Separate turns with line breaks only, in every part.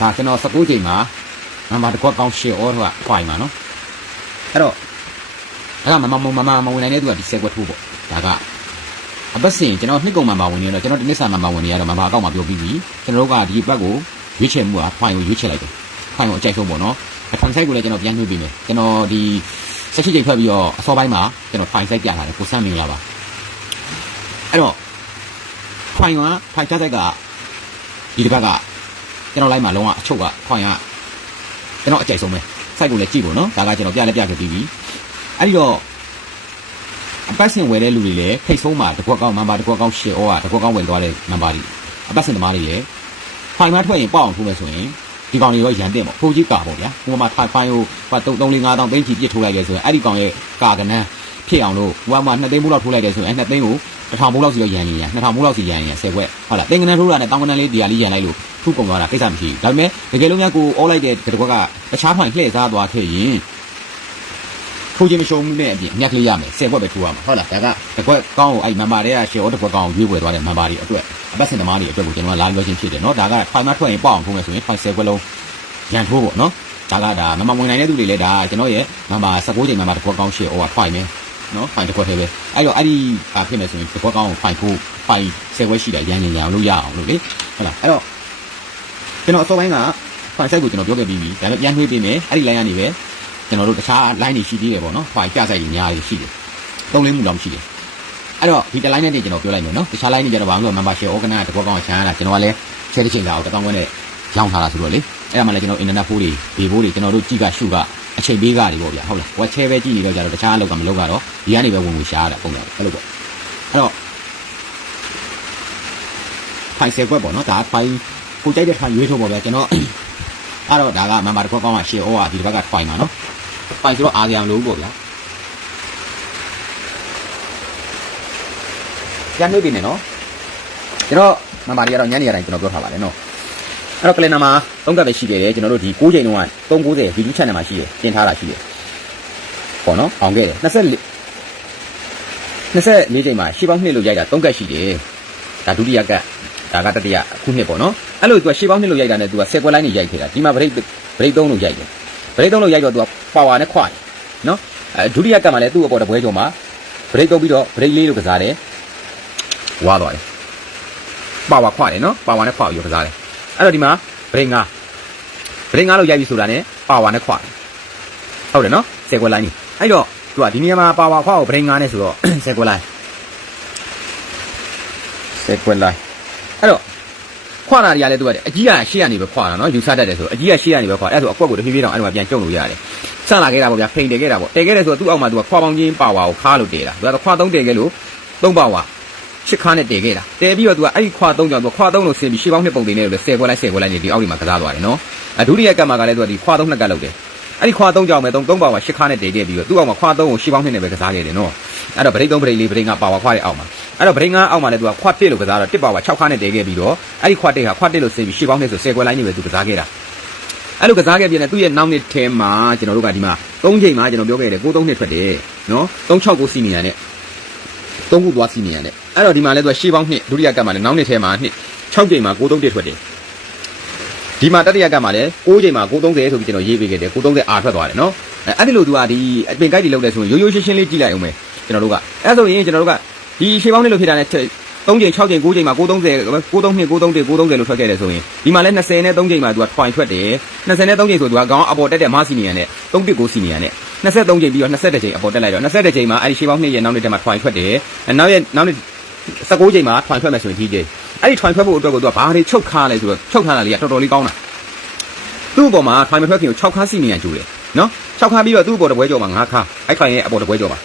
ဒါကျွန်တော်19ချိန်မှာမမတကွက်ကောင်းရှေ့ဩတော့ခွိုင်မှာနော်အဲ့တော့အဲ့ဒါမမမမမဝင်နိုင်တဲ့သူကဒီဆက်ကွက်ထိုးပေါ့ဒါကအပတ်စဉ်ကျွန်တော်နှစ်ကုံမှမဝင်နေတော့ကျွန်တော်ဒီနေ့ဆာမှမဝင်နေရတော့မမအကောက်မှာပြောပြီးပြီကျွန်တော်တို့ကဒီဘက်ကိုရွေးချယ်မှုကခွိုင်ကိုရွေးချယ်လိုက်တယ်ခွိုင်ကိုအကြိုက်ဆုံးပေါ့နော်အထိုင်ဆိုင်ကိုလည်းကျွန်တော်ပြန်နှွှေးပေးမယ်ကျွန်တော်ဒီဆက်ရှိချိန်ထွက်ပြီးတော့အစောပိုင်းမှာကျွန်တော်ဖိုင်ဆိုင်ပြထားတယ်ကိုစမ်းမင်္ဂလာပါအဲ့တော့ဖိုင်ကဖိုင်ချဆိုင်ကဒီတစ်ဘက်က ကျွန်တော်လိုက်မှာလုံးဝအချုပ်ကဖိုင်ကကျွန်တော်အကြိုက်ဆုံးပဲစိုက်ကိုလည်းကြည့်ဖို့နော်ဒါကကျွန်တော်ပြလည်းပြခဲ့ပြီးပြီအဲ့ဒီတော့အပတ်စဉ်ဝယ်တဲ့လူတွေလည်းဖိတ်ဆုံးမှာတကွက်ကောင်းမန်ပါတကွက်ကောင်းရှေ့ဩကတကွက်ကောင်းဝယ်သွားတဲ့မန်ပါတွေအပတ်စဉ်သမားတွေလည်းဖိုင်မထွက်ရင်ပေါ့အောင်ထိုးမယ်ဆိုရင်ဒီကောင်တွေရောရန်တဲ့ပေါ့ဖိုးကြီးကာပေါ့ဗျာဟိုမှာထိုင်ဖိုင်ကိုပတ်3 3 4 5တောင်သိန်းချီပြစ်ထိုးလိုက်ရဲဆိုရင်အဲ့ဒီကောင်ရဲ့ကာကနန်းဖြစ်အောင်လို့ဟိုမှာ2သိန်းမိုးလောက်ထိုးလိုက်တယ်ဆိုရင်အဲ့2သိန်းကို1000မိုးလောက်စီရောရန်ရင်ရ2000မိုးလောက်စီရန်ရင်10ခွက်ဟုတ်လားသိန်းကနန်းထိုးတာနဲ့တောင်းကနန်းလေးဒီဟာလေးရန်လိုက်လို့ ထုကုန်သွားတာကိစ္စမရှိဘူးဒါပေမဲ့တကယ်လို့များကိုအောလိုက်တဲ့တကွက်ကတခြားဖိုင်လှည့်စားသွားခဲ့ရင်ထိုးခြင်းမရှုံးမှုနဲ့အပြင်အမြက်ကလေးရမယ်10ခွက်ပဲထိုးရမှာဟုတ်လားဒါကတကွက်ကောင်းကိုအဲ့မန်ပါတွေကရှေ့ဩတကွက်ကောင်းကိုရွေးဝယ်သွားတဲ့မန်ပါတွေအတွက်အပတ်စင်သမားတွေအတွက်ကိုကျွန်တော်ကလာပြောချင်းဖြစ်တယ်နော်ဒါကဖိုင်မထွက်ရင်ပေါ့အောင်ထိုးမယ်ဆိုရင်ဖိုင်10ခွက်လုံးရန်ထိုးပေါ့နော်ဒါကဒါမမဝင်နိုင်တဲ့သူတွေလည်းဒါကျွန်တော်ရဲ့မန်ပါ16ချိန်မန်ပါတကွက်ကောင်းရှေ့ဩကဖိုင်မယ်နော်ဖိုင်တစ်ခွက်သေးပဲအဲ့တော့အဲ့ဒီဟာဖြစ်မယ်ဆိုရင်တစ်ခွက်ကောင်းကိုဖိုင်ဖို့ဖိုင်10ခွက်ရှိတာရန်ရန်ရန်လို့ရအောင်လို့လေဟုတ်လားအဲ့တော့ ကျွန်တော်အစောပိုင်းကဖိုင်ဆိုင်ကိုကျွန်တော်ပြောခဲ့ပြီးပြီဒါပေမဲ့ပြန်နှွေးပေးမယ်အဲ့ဒီ line ကနေပဲကျွန်တော်တို့တခြား line တွေရှိသေးတယ်ပေါ့နော်ဖိုင်ကြဆိုင်ကြီးများကြီးရှိတယ်သုံးလေးမှုလောက်ရှိတယ်အဲ့တော့ဒီတ line နဲ့တင်ကျွန်တော်ပြောလိုက်မယ်နော်တခြား line တွေကျတော့ဘာလို့ membership organ ကတကွက်ကောင်းချမ်းရတာကျွန်တော်ကလည်း share တစ်ချိန်လောက်တကောင်းခွဲနဲ့ရောင်းထားတာဆိုတော့လေအဲ့ဒါမှလည်းကျွန်တော် internet ဖိုးတွေဘေဖိုးတွေကျွန်တော်တို့ကြည့်ကရှုကအချိန်ပေးကတွေပေါ့ဗျာဟုတ်လားဝက်ချဲပဲကြည့်နေတော့ကြတော့တခြားအလုပ်ကမလုပ်ကတော့ဒီကနေပဲဝင်ဝင်ရှားရတာပုံစံအဲ့လိုပေါ့အဲ့တော့ဖိုင်ဆယ်ကွက်ပေါ့နော်ဒါဖိုင် ကိုကြိုက်တဲ့ဖိုင်ရွေးထုတ်ပေါ့ဗျာကျွန်တော်အဲ့တော့ဒါကမန်ပါတစ်ခွက်ကောင်းကရှေ့ဩကဒီတစ်ဘက်ကဖိုင်ပါနော်ဖိုင်ဆိုတော့အာဆီယံလို့ပေါ့ဗျာပြန်နှွေးပြီနေနော်ကျွန်တော်မန်ပါတွေကတော့ညနေရတိုင်းကျွန်တော်ပြောထားပါတယ်နော်အဲ့တော့ကလင်နာမှာသုံးကပ်ပဲရှိခဲ့တယ်ကျွန်တော်တို့ဒီ6ချိန်တုန်းက390 video channel မှာရှိတယ်တင်ထားတာရှိတယ်ပေါ့နော်အောင်ခဲ့တယ်24 24ချိန်မှာရှေ့ပေါင်းနှစ်လို့ရိုက်တာ3ကပ်ရှိတယ်ဒါဒုတိယကပ် ဒါကတတိယအခုနှစ်ပေါ့နော်အဲ့လိုသူကရှေ့ပေါင်းနှစ်လို့ရိုက်တာနဲ့သူက10ကွက်လိုင်းနေရိုက်ခဲ့တာဒီမှာဗရိတ်ဗရိတ်3လို့ရိုက်တယ်ဗရိတ်3လို့ရိုက်တော့သူကပါဝါနဲ့ခွာတယ်နော်အဲဒုတိယကပ်မှာလည်းသူ့အပေါ်တပွဲကျော်မှာဗရိတ်3ပြီးတော့ဗရိတ်4လို့ကစားတယ်ဝါသွားတယ်ပါဝါခွာတယ်နော်ပါဝါနဲ့ခွာပြီးကစားတယ်အဲ့တော့ဒီမှာဗရိတ်5ဗရိတ်5လို့ရိုက်ပြီဆိုတာနဲ့ပါဝါနဲ့ခွာတယ်ဟုတ်တယ်နော်10ကွက်လိုင်းနေအဲ့တော့သူကဒီနေရာမှာပါဝါခွာကိုဗရိတ်5နဲ့ဆိုတော့10ကွက်လိုင်း10ကွက်လိုင်း အဲ့တော့ခွာတာတွေကလည်းသူကအကြီးကရှေ့ကနေပဲခွာတာနော်ယူဆတတ်တယ်ဆိုအကြီးကရှေ့ကနေပဲခွာအဲ့ဒါဆိုအကွက်ကိုတဖြည်းဖြည်းတော့အဲ့လိုမှပြန်ကျုံလို့ရတယ်ဆန့်လာခဲ့တာပေါ့ဗျာဖိန်တယ်ခဲ့တာပေါ့တယ်ခဲ့တယ်ဆိုတော့သူ့အောက်မှာသူကခွာပေါင်းချင်းပါဝါကိုခါလို့တယ်တာသူကခွာ3တယ်ခဲ့လို့3ပါဝါရှစ်ခါနဲ့တယ်ခဲ့တာတယ်ပြီးတော့သူကအဲ့ဒီခွာ3ကြောင့်သူခွာ3လို့ဆင်ပြီးရှေ့ပေါင်းနှစ်ပုံတင်နေလို့10ခွက်လိုက်10ခွက်လိုက်နေဒီအောက်ဒီမှာကစားသွားတယ်နော်အဒုတိယကတ်မှာကလည်းသူကဒီခွာ3နှစ်ကတ်လောက်တယ်အဲ့ဒီခွာ3ကြောင့်ပဲ3 3ပါဝါရှစ်ခါနဲ့တယ်ခဲ့ပြီးတော့သူ့အောက်မှာခွာ3ကိုရှေ့ပေါင်းနှစ်နဲ့ပဲကစားခဲ့တယ်နော်အဲ့တော့ဗရိတ်3ဗရိတ်4ဗရိတ်5ပါဝါခွာတဲ့အောက်မှာ အဲ့တော့ဗရိတ်5အောက်မှာလည်းသူကခွာ1လို့ကစားတော့1ပါဝါ6ခါနဲ့တယ်ခဲ့ပြီးတော့အဲ့ဒီခွာ1ဟာခွာ1လို့ဆင်ပြီးရှေ့ပေါင်းနှစ်ဆို10ခွက်လိုက်နေပဲသူကစားခဲ့တာအဲ့လိုကစားခဲ့ပြန်တယ်သူ့ရဲ့နောက်နှစ်ထဲမှာကျွန်တော်တို့ကဒီမှာ3ချိန်မှာကျွန်တော်ပြောခဲ့တယ်6 3နှစ်ထွက်တယ်နော်369စီနီယာနဲ့3ခုသွားစီနီယာနဲ့အဲ့တော့ဒီမှာလည်းသူကရှေ့ပေါင်းနှစ်ဒုတိယကတ်မှာလည်းနောက်နှစ်ထဲမှာနှစ်6ချိန်မှာ6 3တစ်ထွက်တယ်ဒီမှာတတိယကတ်မှာလည်း6ချိန်မှာ630ဆိုပြီးကျွန်တော်ရေးပေးခဲ့တယ်630အာထွက်သွားတယ်နော်အဲ့ဒီလိုသူကဒီအပင်ကိုက်တွေလောက်တယ်ဆိုရင်ရိုးရိုးရှင်းရှင်းလေးကြည့်လိုက်အောင်မယ်ကျွန်တော်တို့ကအဲ့ဆိုရင်ကျွန်တော်တို့က ဒီရှေ့ပေါင်းနှစ်လို့ဖြစ်တာနဲ့3ချိန်6ချိန်9ချိန်မှာ930 932 930 930လို့ထွက်ခဲ့တယ်ဆိုရင်ဒီမှာလဲ20နဲ့3ချိန်မှာသူကထွိုင်ထွက်တယ်20နဲ့3ချိန်ဆိုသူကခေါင်းအပေါ်တက်တဲ့မစီနီယန်နဲ့319စီနီယန်နဲ့23ချိန်ပြီးတော့21ချိန်အပေါ်တက်လိုက်တော့21ချိန်မှာအဲဒီရှေးပေါင်း2ရဲ့နောက်နေ့တက်မှာထွိုင်ထွက်တယ်နောက်ရဲ့နောက်နေ့19ချိန်မှာထွိုင်ထွက်မယ်ဆိုရင်ဒီချိန်အဲ့ဒီထွိုင်ထွက်ဖို့အတွက်ကိုသူကဘာတွေချုပ်ခါလဲဆိုတော့ချုပ်ထားတာလေးကတော်တော်လေးကောင်းတာသူ့အပေါ်မှာထွိုင်မထွက်ခင်ကို6ခါစီနီယန်ကျူတယ်နော်6ခါပြီးတော့သူ့အပေါ်တပွဲကြော်မှာ9ခါအဲ့ထွိုင်ရဲ့အပေါ်တပွဲကြော်မှာ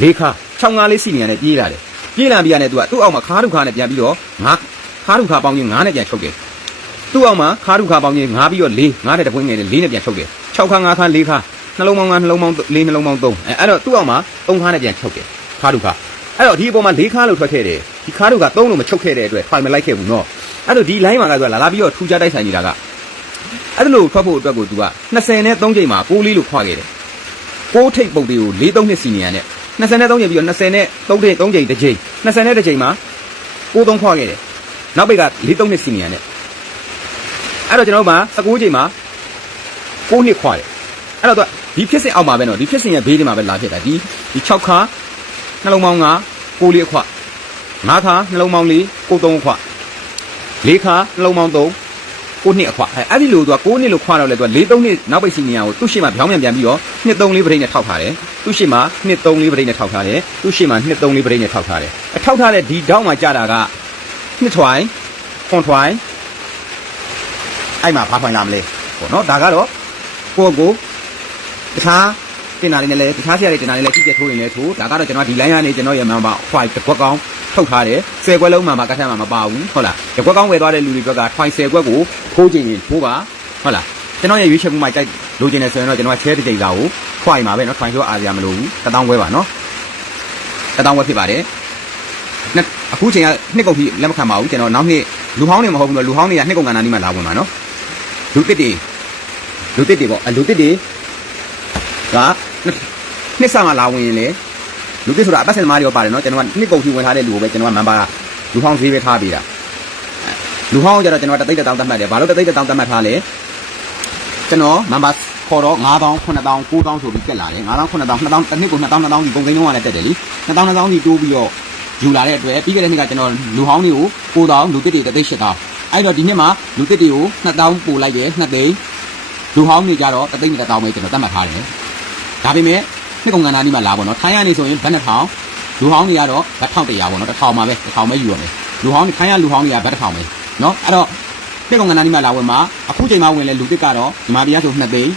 4ခါ 6ခါလေးစီနီယန်နဲ့ပြေးလာတယ်ပြေးလာပြီးရတဲ့သူကသူ့အောက်မှာခါးဒုခါနဲ့ပြန်ပြီးတော့ငါခါးဒုခါပေါင်းချင်း9နဲ့ပြန်ချုပ်တယ်သူ့အောက်မှာခါးဒုခါပေါင်းချင်း9ပြီးတော့4 9နဲ့တပွင့်ငယ်နဲ့4နဲ့ပြန်ချုပ်တယ်6ခါ9ခါ4ခါနှလုံးပေါင်း9နှလုံးပေါင်း4နှလုံးပေါင်း3အဲအဲ့တော့သူ့အောက်မှာ3ခါနဲ့ပြန်ချုပ်တယ်ခါးဒုခါအဲ့တော့ဒီအပေါ်မှာ4ခါလို့ထွက်ခဲ့တယ်ဒီခါးဒုခါ3လို့မချုပ်ခဲ့တဲ့အတွက်ဖိုင်မလိုက်ခဲ့ဘူးနော်အဲ့တော့ဒီ line မှာကသူကလာလာပြီးတော့ထူကြတိုက်ဆိုင်နေတာကအဲ့ဒါလို့ထွက်ဖို့အတွက်ကိုသူက20နဲ့3ချိန်မှာ6လေးလို့ခွာခဲ့တယ်6ထိပ်ပုတ်တွေကို4 3နှစ်စီနီယံနဲ့ 20နဲ့3ချိန်ပြီးတော့20နဲ့3ချိန်3ချိန်တစ်ချိန်20နဲ့တစ်ချိန်မှာ6 3ခွာခဲ့တယ်နောက်ပိတ်က4 3နှစ်စီနီယံနဲ့အဲ့တော့ကျွန်တော်တို့မှာ19ချိန်မှာ9နှစ်ခွာတယ်အဲ့တော့သူဒီဖြစ်စဉ်အောက်မှာပဲနော်ဒီဖြစ်စဉ်ရဲ့ဘေးဒီမှာပဲလာဖြစ်တာဒီဒီ6ခါနှလုံးပေါင်းက9လေးအခွ9ခါနှလုံးပေါင်းလေး9 3ခွ4ခါနှလုံးပေါင်း3 9နှစ်အခွအဲအဲ့ဒီလိုသူက9နှစ်လို့ခွာတော့လေသူက4 3နှစ်နောက်ပိတ်စီနေရကိုသူ့ရှေ့မှာပြောင်းပြန်ပြန်ပြီးတော့2 3လေးပရိနဲ့ထောက်ထားတယ်သူ့ရှေ့မှာ2 3လေးပရိနဲ့ထောက်ထားတယ်သူ့ရှေ့မှာ2 3လေးပရိနဲ့ထောက်ထားတယ်အထောက်ထားတဲ့ဒီတောင်းမှာကြာတာကနှစ်ထွိုင်းခွန်ထွိုင်းအဲ့မှာဘာထွိုင်းလာမလဲပေါ့နော်ဒါကတော့ကိုယ့်ကိုတခြား တင်တာလေးနဲ့လည်းတခြားဆရာတွေတင်တာလေးလည်းကြည့်ပြထိုးရင်လည်းထိုးဒါကတော့ကျွန်တော်ဒီ line ကနေကျွန်တော်ရဲ့ member ခွိုင်တစ်ခွက်ကောင်းထုတ်ထားတယ်ဆယ်ခွက်လုံးမှာမကတ်ထမှာမပါဘူးဟုတ်လားတစ်ခွက်ကောင်းဝယ်သွားတဲ့လူတွေဘက်ကခွိုင်ဆယ်ခွက်ကိုထိုးခြင်းရင်ထိုးပါဟုတ်လားကျွန်တော်ရဲ့ရွေးချယ်မှုမှာကြိုက်လိုချင်တယ်ဆိုရင်တော့ကျွန်တော်က share တစ်ကြိမ်စာကိုခွိုင်ပါပဲเนาะခွိုင်ပြောအားရမလို့ဘူးတထောင်ခွဲပါเนาะတထောင်ခွဲဖြစ်ပါတယ်နှစ်အခုချိန်ကနှစ်ကုန်ထိလက်မခံပါဘူးကျွန်တော်နောက်နှစ်လူဟောင်းတွေမဟုတ်ဘူးလူဟောင်းတွေကနှစ်ကုန်ကဏ္ဍနီးမှာလာဝင်ပါเนาะလူတစ်တွေလူတစ်တွေပေါ့အလူတစ်တွေက နှစ်ဆမှာလာဝင်ရင်လေလူသစ်ဆိုတာအပတ်စဉ်သမားတွေရောပါတယ်နော်ကျွန်တော်ကနှစ်ကုန်ဖြူဝင်ထားတဲ့လူကိုပဲကျွန်တော်ကမန်ပါလူဟောင်းဈေးပဲထားပေးတာလူဟောင်းကျတော့ကျွန်တော်တသိတဲ့တောင်းတတ်မှတ်တယ်ဘာလို့တသိတဲ့တောင်းတတ်မှတ်ထားလဲကျွန်တော်မန်ပါခေါ်တော့9000 9000 9000ဆိုပြီးတက်လာတယ်9000 9000 2000တစ်နှစ်ကို2000 2000ဒီပုံစံလုံးကလည်းတက်တယ်လ ी2000 2000ဒီတိုးပြီးတော့ယူလာတဲ့အတွက်ပြီးခဲ့တဲ့နှစ်ကကျွန်တော်လူဟောင်းတွေကို9000လူသစ်တွေတသိ8000အဲ့တော့ဒီနှစ်မှာလူသစ်တွေကို2000ပို့လိုက်တယ်2သိန်းလူဟောင်းတွေကြတော့တသိန်းနဲ့1000ပဲကျွန်တော်တတ်မှတ်ထားတယ် ဒါပေမဲ့နှစ်ကုန်ကဏ္ဍနီးမှာလာပေါ့နော်ထိုင်းရနေဆိုရင်ဘတ်2000လူဟောင်းတွေကတော့ဘတ်1100ပေါ့နော်1000မှာပဲ1000ပဲယူရမယ်လူဟောင်းတွေထိုင်းရလူဟောင်းတွေကဘတ်1000ပဲနော်အဲ့တော့နှစ်ကုန်ကဏ္ဍနီးမှာလာဝင်မှာအခုချိန်မှဝင်လဲလူတစ်ကတော့ဒီမှာတရားဆို2သိန်း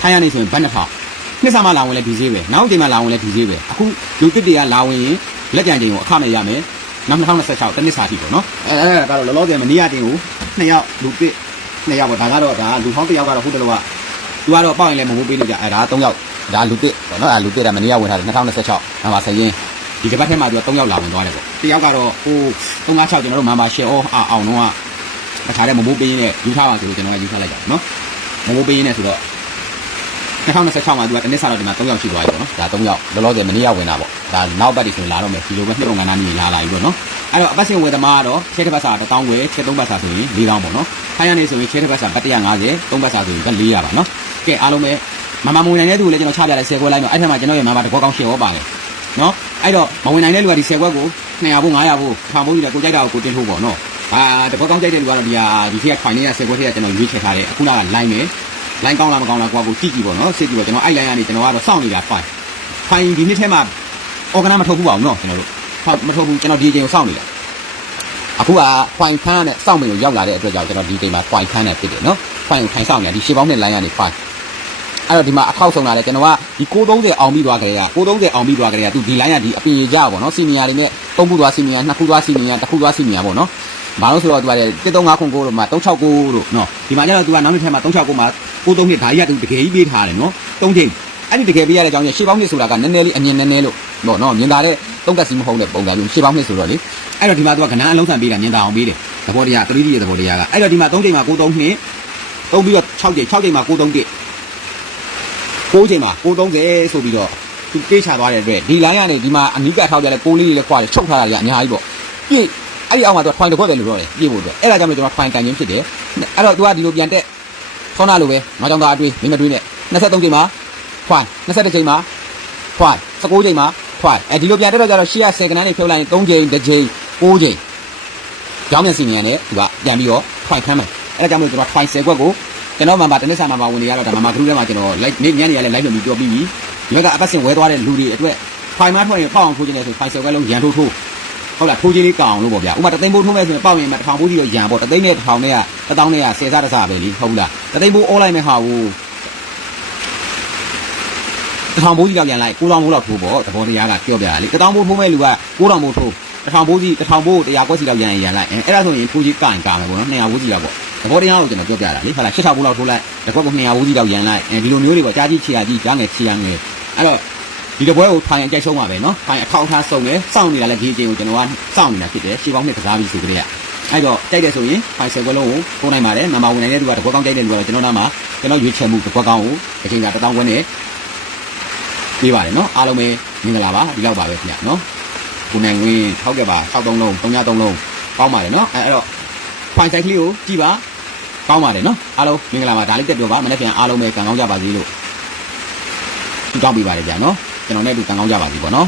ထိုင်းရနေဆိုရင်ဘတ်2000နှစ်ဆာမှလာဝင်လဲဒီဈေးပဲနောက်ချိန်မှလာဝင်လဲဒီဈေးပဲအခုလူတစ်တွေကလာဝင်ရင်လက်ကြံချိန်ကိုအခမဲ့ရမယ်နောက်2026တနစ်စာတိပေါ့နော်အဲအဲ့ဒါကတော့လောလောဆယ်မနီးရတင်ကိုနှစ်ယောက်လူတစ်နှစ်ယောက်ပေါ့ဒါကတော့ဒါလူဟောင်းတစ်ယောက်ကတော့ဟုတ်တယ်လို့ကသူကတော့ပေါက်ရင်လည်းမဟုတ်ပေးလို့ကြအဲဒါ3ယောက် ဒါလူတစ်ပေါ့နော်အဲလူတစ်ကမနီးရဝင်ထားတယ်2026မှာပါဆရင်ဒီတစ်ပတ်ထဲမှာသူက3ယောက်လာဝင်သွားတယ်ပေါ့တစ်ယောက်ကတော့ဟို356ကျွန်တော်တို့မန်ပါရှယ်အောအောင်တော့ကတခါတည်းမမိုးပေးရင်းနဲ့ယူထားပါဆိုလို့ကျွန်တော်ကယူထားလိုက်တာနော်မမိုးပေးရင်းနဲ့ဆိုတော့2026မှာသူကတနစ်စားတော့ဒီမှာ3ယောက်ရှိသွားပြီပေါ့နော်ဒါ3ယောက်လောလောဆယ်မနေ့ကဝင်တာပေါ့ဒါနောက်ပတ်ဒီဆိုရင်လာတော့မယ်ဒီလိုပဲနှစ်ပုံကဏ္ဍနီးလာလာပြီပေါ့နော်အဲ့တော့အပတ်စဉ်ဝယ်သမားကတော့ချဲတစ်ပတ်စာ1000ဝယ်ချဲ3ပတ်စာဆိုရင်4000ပေါ့နော်ခိုင်းရနေဆိုရင်ချဲတစ်ပတ်စာ150 3ပတ်စာဆိုရင်400ပါနော်ကဲအားလုံးပဲ မမမဝင်နိုင်တဲ့သူကိုလည်းကျွန်တော်ချပြလိုက်10ခွဲလိုက်တော့အဲ့ထက်မှကျွန်တော်ရဲ့မမတကောကောင်းရှယ်ဟောပါတယ်နော်အဲ့တော့မဝင်နိုင်တဲ့လူကဒီ10ခွဲကို200ဖို့900ဖို့ထောင်ဖို့ကြီးတယ်ကိုကြိုက်တာကိုကိုတင်ထိုးပေါ့နော်အာတကောကောင်းကြိုက်တဲ့လူကတော့ဒီဟာဒီထက်ကခိုင်နေတဲ့10ခွဲထက်ကကျွန်တော်ရွေးချယ်ထားတယ်အခုနက line နဲ့ line ကောင်းလားမကောင်းလားကိုကကိုကြည့်ကြည့်ပေါ့နော်စစ်ကြည့်ပေါ့ကျွန်တော်အဲ့ line ကနေကျွန်တော်ကတော့စောင့်နေတာ file file ဒီနှစ်ထဲမှာ organ မထုတ်ဘူးပါဘူးနော်ကျွန်တော်တို့မထုတ်ဘူးကျွန်တော်ဒီအချိန်ကိုစောင့်နေတာအခုက file ခန်းနဲ့စောင့်မလို့ရောက်လာတဲ့အတွက်ကြောင့်ကျွန်တော်ဒီချိန်မှာ file ခန်းနဲ့ပြစ်တယ်နော် file ကိုထိုင်စောင့်နေတာဒီရှေ့ပေါင်းနဲ့ line ကနေ file အဲ့တော့ဒီမှာအထောက်ဆုံးလာတယ်ကျွန်တော်ကဒီ630အောင်ပြီးသွားကြတဲ့က630အောင်ပြီးသွားကြတဲ့ကသူဒီ line ကဒီအပင်ရကြပေါ့နော်စီနီယာတွေနဲ့သုံးခုသွားစီနီယာနှစ်ခုသွားစီနီယာတစ်ခုသွားစီနီယာပေါ့နော်ဘာလို့ဆိုတော့သူက13509လို့မှ369လို့နော်ဒီမှာကျတော့သူကနောက်တစ်ထပ်မှာ369မှာ93နှစ်ဓာရီကသူတကယ်ကြီးပေးထားတယ်နော်3ချိန်အဲ့ဒီတကယ်ပေးရတဲ့အကြောင်းကြီးရှေ့ပေါင်းနှစ်ဆိုတာကနည်းနည်းလေးအမြင်နည်းနည်းလို့ပေါ့နော်မြင်တာတဲ့သုံးသက်စီမဟုတ်တဲ့ပုံစံမျိုးရှေ့ပေါင်းနှစ်ဆိုတော့လေအဲ့တော့ဒီမှာသူကကဏ္ဍအလုံးဆန်ပေးတာမြင်တာအောင်ပေးတယ်သဘောတရား 3D ရဲ့သဘောတရားကအဲ့တော့ဒီမှာ3ချိန်မှာ93နှစ်သုံးပြီးတော့6ချိန်6ချိန်မှာ93တစ် 6ချိန်မှာ930ဆိုပြီးတော့သူတေးချသွားတဲ့အတွက်ဒီ line ကနေဒီမှာအနီးကထောက်ကြလဲ6လေးလေးခွာတယ်ချုပ်ထားတာကြီးအများကြီးပေါ့ပြည့်အဲ့ဒီအောက်မှာသူထွိုင်တစ်ခွက်ပဲလို့ပြောတယ်ပြည့်ဖို့အတွက်အဲ့ဒါကြောင့်မလို့ကျွန်တော်ထွိုင်ကန်ခြင်းဖြစ်တယ်အဲ့တော့သူကဒီလိုပြန်တက်ဆောနာလိုပဲငါကြောင့်သာအတွေးမိမတွေးနဲ့23ချိန်မှာထွိုင်21ချိန်မှာထွိုင်19ချိန်မှာထွိုင်အဲဒီလိုပြန်တက်တော့ကျတော့ရှေ့က10ကနန်းနေဖြုတ်လိုက်ရင်3ချိန်1ချိန်6ချိန်ကြောင်းမြန်စီနီယန်နဲ့သူကပြန်ပြီးတော့ထွိုင်ခမ်းမယ်အဲ့ဒါကြောင့်မလို့ကျွန်တော်ထွိုင်10ခွက်ကို ကျွန်တော်မှမတနစ်ဆာမှာဝင်နေရတော့ဒါမှမဂရုထဲမှာကျွန်တော်လိုက်နေညနေရလဲလိုက်လို့ပြီးပြောပြီးပြီဒီဘက်ကအပတ်စဉ်ဝဲသွားတဲ့လူတွေအတွက်ဖိုင်မထွက်ရင်ဖောက်အောင်ထိုးခြင်းလဲဆိုဖိုင်ဆယ်ခွက်လုံးရန်ထိုးထိုးဟုတ်လားထိုးခြင်းလေးကောင်းလို့ပေါ့ဗျာဥပမာတသိန်းဘိုးထိုးမဲ့ဆိုရင်ပေါက်ရင်မတစ်ထောင်ဘိုးကြီးတော့ရန်ပေါ့တသိန်းနဲ့တစ်ထောင်နဲ့ကတစ်တောင်းနဲ့ကဆယ်စားတစ်စားပဲလीဟုတ်လားတသိန်းဘိုးအောလိုက်မဲ့ဟာကိုတစ်ထောင်ဘိုးကြီးတော့ရန်လိုက်9000ဘိုးတော့ထိုးပေါ့သဘောတရားကပြောပြတာလေတစ်တောင်းဘိုးထိုးမဲ့လူက9000ဘိုးထိုးတစ်ထောင်ဘိုးကြီးတစ်ထောင်ဘိုး100ကွက်စီတော့ရန်ရန်လိုက်အဲအဲ့ဒါဆိုရင်ထိုးကြီးကင်ကာမယ်ပေါ့နော်200ဘိုးကြီးတော့ပေါ့ သဘောတရားကိုကျွန်တော်ပြောပြတာလေဟုတ်လား6000ဘူးလောက်ထိုးလိုက်တစ်ခွက်ကို200ဘူးစီလောက်ရန်လိုက်အဲဒီလိုမျိုးတွေပေါ့ကြားကြီးခြေရကြီးကြားငယ်ခြေရငယ်အဲ့တော့ဒီတပွဲကိုဖိုင်အကြိုက်ဆုံးပါပဲနော်ဖိုင်အထောက်ထားစုံတယ်စောင့်နေတာလည်းဒီအချိန်ကိုကျွန်တော်ကစောင့်နေတာဖြစ်တယ်ရှေ့ပေါင်းနှစ်ကစားပြီးဆိုကြတဲ့အဲ့တော့တိုက်တယ်ဆိုရင်ဖိုင်ဆယ်ခွက်လုံးကိုထိုးနိုင်ပါတယ်နံပါတ်ဝင်နိုင်တဲ့သူကတစ်ခွက်ကောင်းတိုက်တဲ့လူကတော့ကျွန်တော်နားမှာကျွန်တော်ရွေးချယ်မှုတစ်ခွက်ကောင်းကိုအချိန်က1000ခွက်နဲ့ပေးပါတယ်နော်အားလုံးပဲမင်္ဂလာပါဒီလောက်ပါပဲခင်ဗျနော်ကိုနိုင်ဝင်းထောက်ခဲ့ပါ63လုံး33လုံးပေါင်းပါတယ်နော်အဲ့တော့ဖိုင်ဆိုင်ကလေးကိုကြည့်ပါ ကောင်းပါတယ်နော်အားလုံးမင်္ဂလာပါဒါလေးတက်ပြောပါမနေ့ပြန်အားလုံးပဲကံကောင်းကြပါစေလို့ဆုတောင်းပေးပါတယ်ဗျာနော်ကျွန်တော်နဲ့အတူကံကောင်းကြပါစေပေါ့နော်